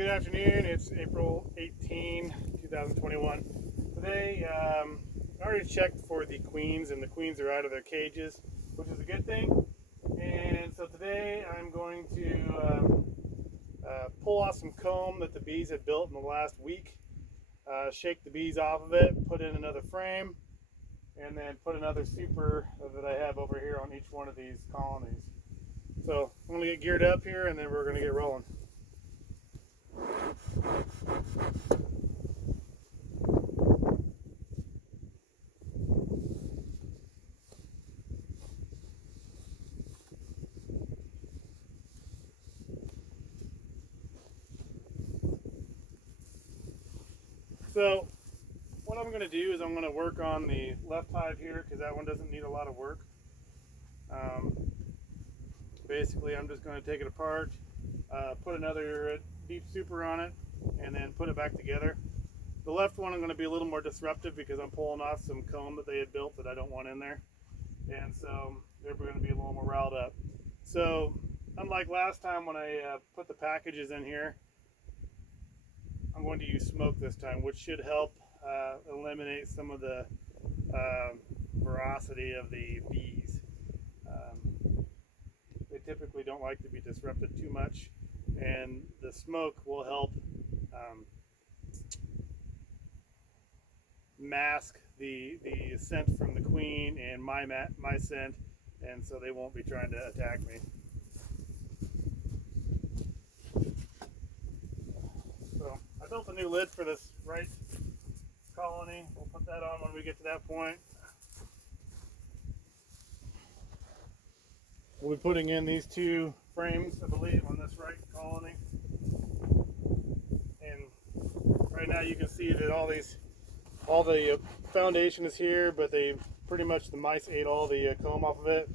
Good afternoon. It's April 18, 2021. Today, I already checked for the queens, and the queens are out of their cages, which is a good thing. And so today I'm going to pull off some comb that the bees had built in the last week, shake the bees off of it, put in another frame, and then put another super that I have over here on each one of these colonies. So I'm going to get geared up here, and then we're going to get rolling. So what I'm going to do is I'm going to work on the left hive here because that one doesn't need a lot of work. Basically, I'm just going to take it apart, put another deep super on it, and then put it back together. The left one I'm going to be a little more disruptive because I'm pulling off some comb that they had built that I don't want in there. And so they're going to be a little more riled up. So unlike last time when I put the packages in here, I'm going to use smoke this time, which should help eliminate some of the ferocity of the bees. They typically don't like to be disrupted too much, and the smoke will help mask the scent from the queen and my scent, and so they won't be trying to attack me. So I built a new lid for this right colony. We'll put that on when we get to that point. We'll be putting in these two frames, I believe, on this right colony. And right now you can see that all the foundation is here, but the mice ate all the comb off of it.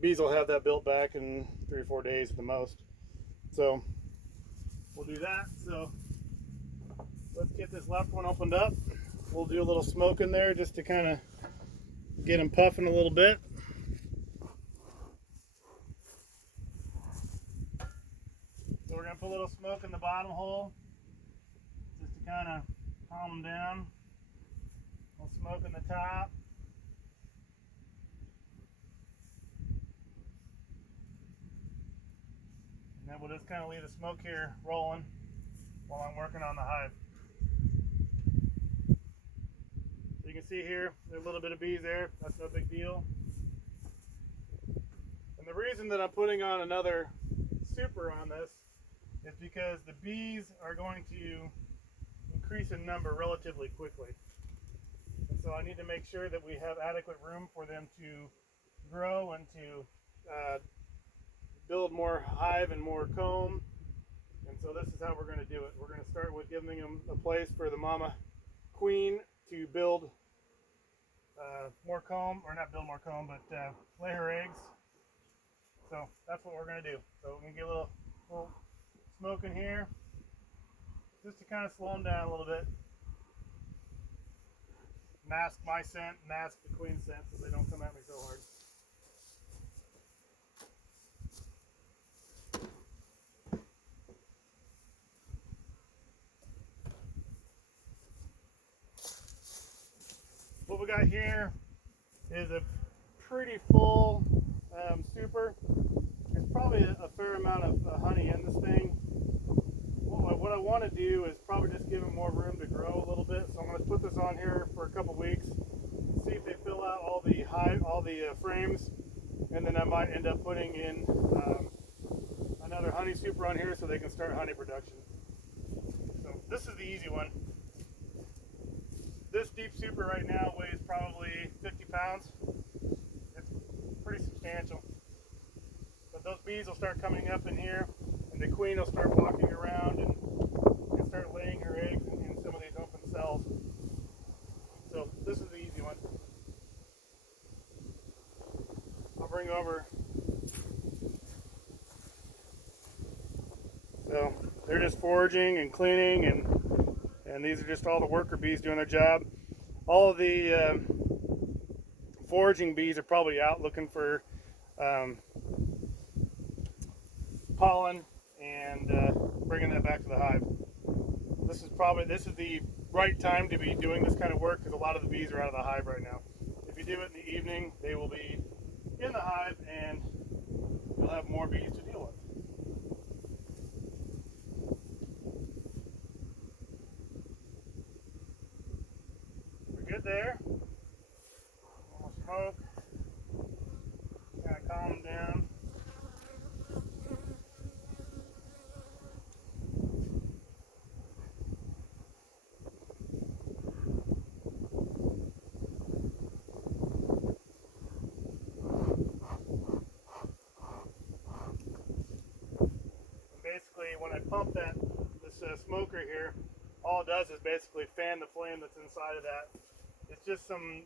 Bees will have that built back in 3 or 4 days at the most. So we'll do that. So let's get this left one opened up. We'll do a little smoke in there just to kind of get them puffing a little bit. So we're going to put a little smoke in the bottom hole just to kind of calm them down. We'll smoke in the top. And then we'll just kind of leave the smoke here rolling while I'm working on the hive. So you can see here, there's a little bit of bees there. That's no big deal. And the reason that I'm putting on another super on this is because the bees are going to increase in number relatively quickly. And so I need to make sure that we have adequate room for them to grow and to build more hive and more comb. And so this is how we're going to do it. We're going to start with giving them a place for the mama queen to build more comb, or not build more comb, but lay her eggs. So that's what we're going to do. So we're going to get a little smoke in here just to kind of slow them down a little bit. Mask my scent, mask the queen's scent so they don't come at me so hard. What we got here is a pretty full super. There's probably a fair amount of honey in this thing. What I want to do is probably just give them more room to grow a little bit. So I'm going to put this on here for a couple weeks, see if they fill out all the frames, and then I might end up putting in another honey super on here so they can start honey production. So this is the easy one. This deep super right now weighs probably 50 pounds. It's pretty substantial. But those bees will start coming up in here, and the queen will start walking around and start laying her eggs in some of these open cells. So this is the easy one. I'll bring over. So they're just foraging and cleaning, and these are just all the worker bees doing their job. All of the foraging bees are probably out looking for pollen and bringing that back to the hive. This is the right time to be doing this kind of work because a lot of the bees are out of the hive right now. If you do it in the evening, they will be in the hive and you'll have more bees to deal with. We're good there. More smoke. Kind of calm them down. Basically, when I pump this smoker here, all it does is basically fan the flame that's inside of that. It's just some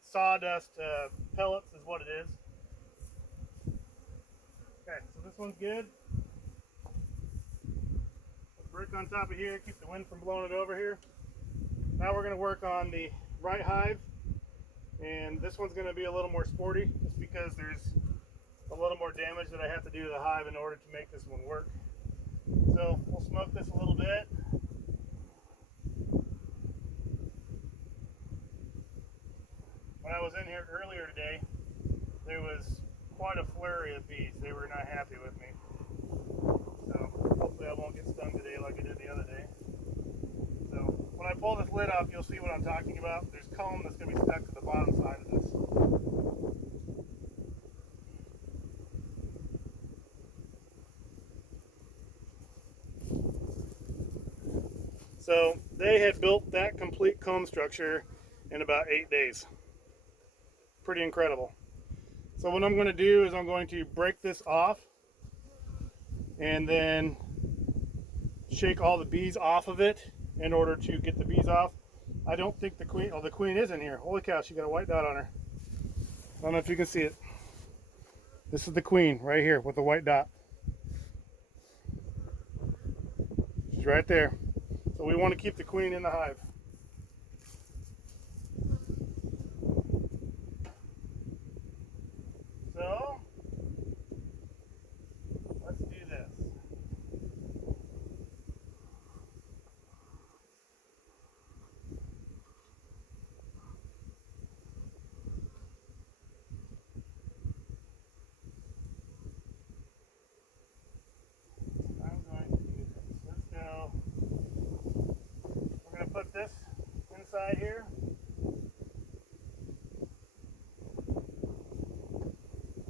sawdust pellets is what it is. Okay, so this one's good. Brick on top of here, keep the wind from blowing it over here. Now we're going to work on the right hive, and this one's going to be a little more sporty just because there's a little more damage that I have to do to the hive in order to make this one work. So we'll smoke this a little bit. When I was in here earlier today, there was quite a flurry of bees. They were not happy with me. So hopefully I won't get stung today like I did the other day. So when I pull this lid off, you'll see what I'm talking about. There's comb that's going to be stuck to the bottom side of this. So they had built that complete comb structure in about 8 days. Pretty incredible. So what I'm going to do is I'm going to break this off and then shake all the bees off of it in order to get the bees off. I don't think the queen, oh, the queen is in here. Holy cow, she got a white dot on her. I don't know if you can see it. This is the queen right here with the white dot. She's right there. So we want to keep the queen in the hive. So let's do this. I'm going to do this. Let's go. We're going to put this inside here.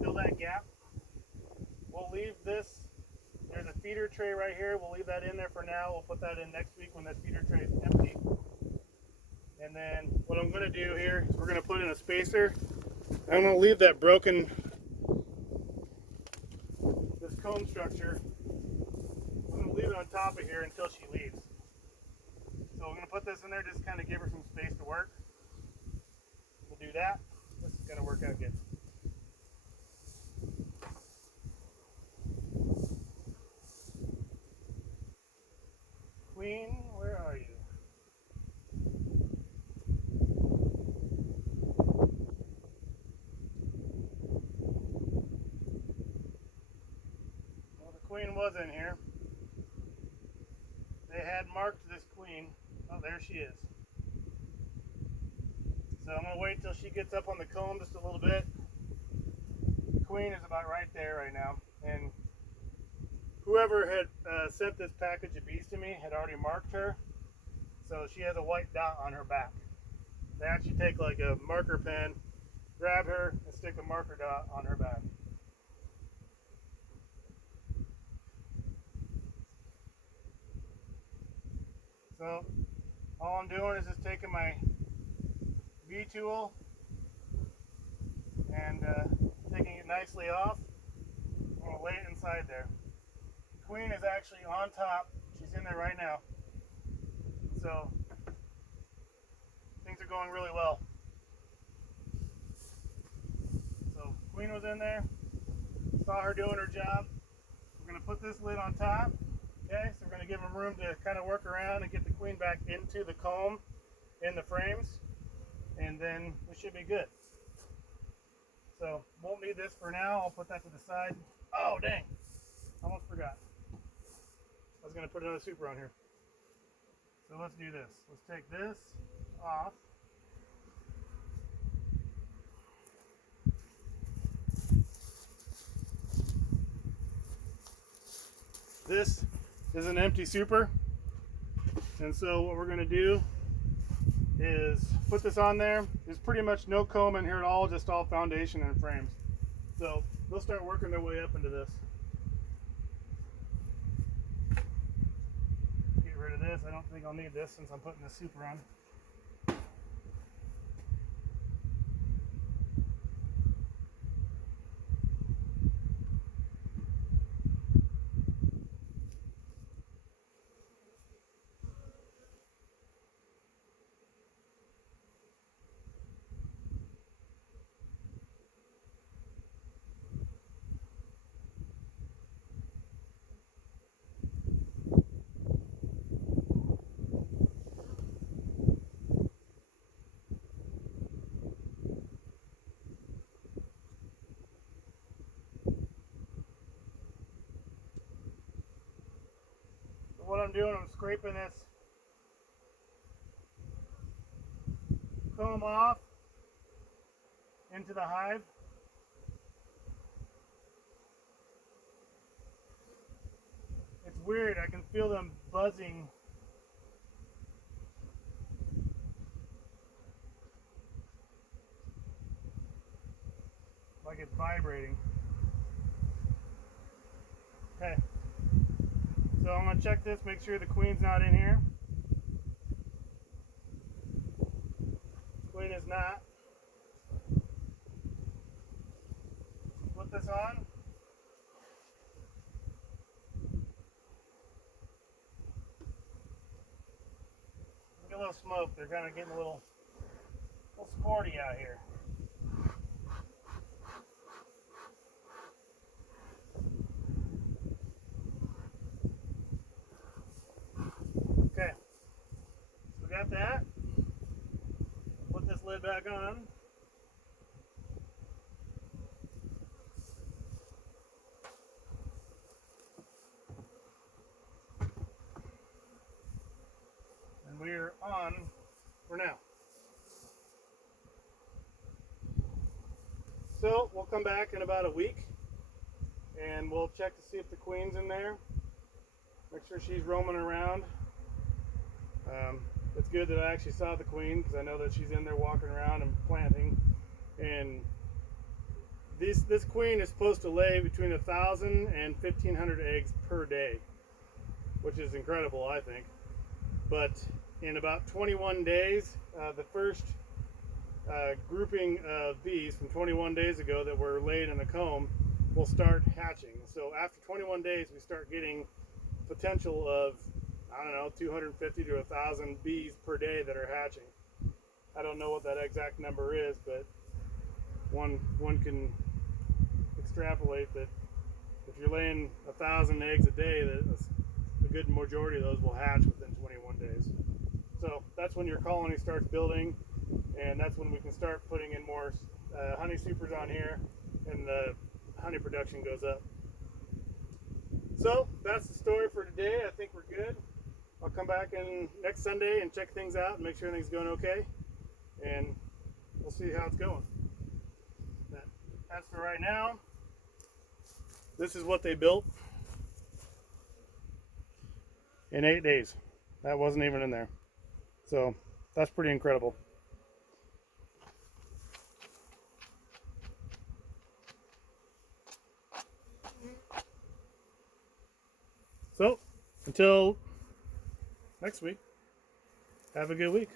Fill that gap. We'll leave this. There's a feeder tray right here. We'll leave that in there for now. We'll put that in next week when that feeder tray is empty. And then what I'm going to do here is we're going to put in a spacer. I'm going to leave that broken, this comb structure. I'm going to leave it on top of here until she leaves. So I'm going to put this in there, just kind of give her some space to work. We'll do that. This is going to work out good. Queen, where are you? Well, the queen was in here. They had marked this queen. Oh, there she is. So I'm going to wait till she gets up on the comb just a little bit. The queen is about right there right now. And whoever had sent this package of bees to me had already marked her. So she has a white dot on her back. They actually take like a marker pen, grab her, and stick a marker dot on her back. So all I'm doing is just taking my bee tool and taking it nicely off. I'm going to lay it inside there. The queen is actually on top. She's in there right now. So things are going really well. So queen was in there. Saw her doing her job. We're going to put this lid on top. Okay, so we're going to give them room to kind of work around and get the queen back into the comb in the frames, and then we should be good. So won't need this for now. I'll put that to the side. Oh dang, almost forgot. was going to put another super on here. So let's do this. Let's take this off. This is an empty super. And so what we're going to do is put this on there. There's pretty much no comb in here at all, just all foundation and frames. So they'll start working their way up into this. Get rid of this. I don't think I'll need this since I'm putting the super on. What I'm doing, I'm scraping this comb off into the hive. It's weird, I can feel them buzzing. Like it's vibrating. Okay. So I'm going to check this, make sure the queen's not in here. Queen is not. Put this on. Look at a little smoke. They're kind of getting a little sporty out here. Okay, so we got that. Put this lid back on. And we're on for now. So we'll come back in about a week and we'll check to see if the queen's in there. Make sure she's roaming around. It's good that I actually saw the queen because I know that she's in there walking around and planting. And this queen is supposed to lay between 1,000 and 1,500 eggs per day, which is incredible, I think. But in about 21 days, the first grouping of bees from 21 days ago that were laid in the comb will start hatching. So after 21 days, we start getting potential of, I don't know, 250 to 1,000 bees per day that are hatching. I don't know what that exact number is, but one can extrapolate that if you're laying 1,000 eggs a day, that a good majority of those will hatch within 21 days. So that's when your colony starts building, and that's when we can start putting in more honey supers on here, and the honey production goes up. So that's the story for today. I think we're good. I'll come back in next Sunday and check things out and make sure everything's going okay, and we'll see how it's going. That's for right now. This is what they built in 8 days. That wasn't even in there. So that's pretty incredible. So until next week, have a good week.